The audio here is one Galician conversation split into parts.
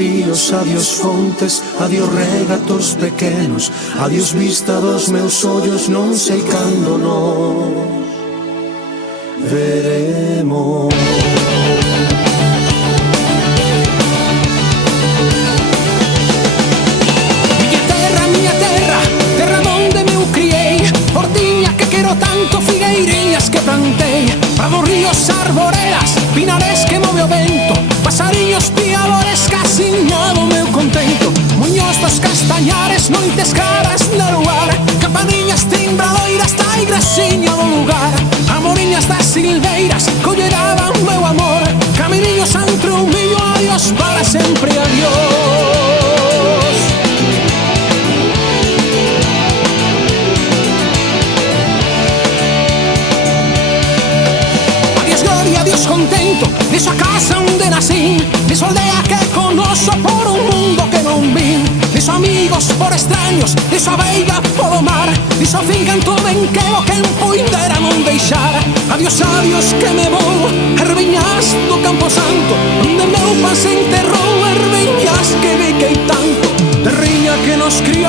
ríos, adiós fontes, adiós regatos pequenos, adiós vista dos meus ollos, non sei cando nos veremos. Miña terra, terra donde me criei, portiña que quero tanto, figueiriñas que plantei, prados, ríos, arboredas, pinares que move o vento, pasariños, piadores, casiña do meu contento, muños dos castañares, noites caras no luar, campaniñas timbradoiras da igresiña do lugar, amoriñas das silveiras, colleraban meu amor, caminiños entre un millo, adiós para sempre, adiós. Adiós contento, de sua casa onde nací, de sua aldea que conozo por un mundo que non vin, de sua amigos por extraños, de sua veiga por o mar, de sua finca en todo en que o quen poidera non deixar. Adiós, adiós que me vou, erviñas do Campo Santo, onde meu pan se enterrou, erviñas que biquei tanto, terriña que nos criou.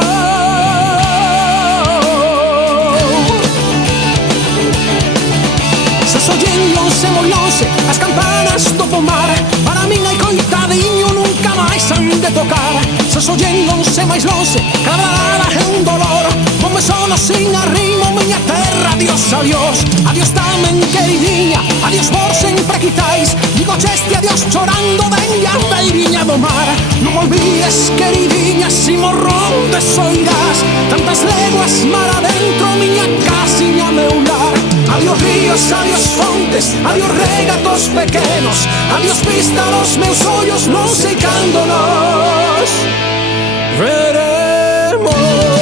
Lonxe, moi lonxe, as campanas do pomar, para min hai coitadiño nunca máis han de tocar. Se soñen lonxe, máis lonxe, cada balada é un dolor, non me sono sin arrimo, miña terra, adiós, adiós. Adiós tamén, queridinha, adiós por sempre quitais, digo cheste adiós chorando, denlle a beiriña do mar. Non me olvides, queridinha, si morrón desoirás, tantas leguas mar adentro, miña casiña, meu lar. Adiós ríos, adiós fontes, adiós regatos pequenos, adiós vista dos meus ollos, non sei cando nos veremos.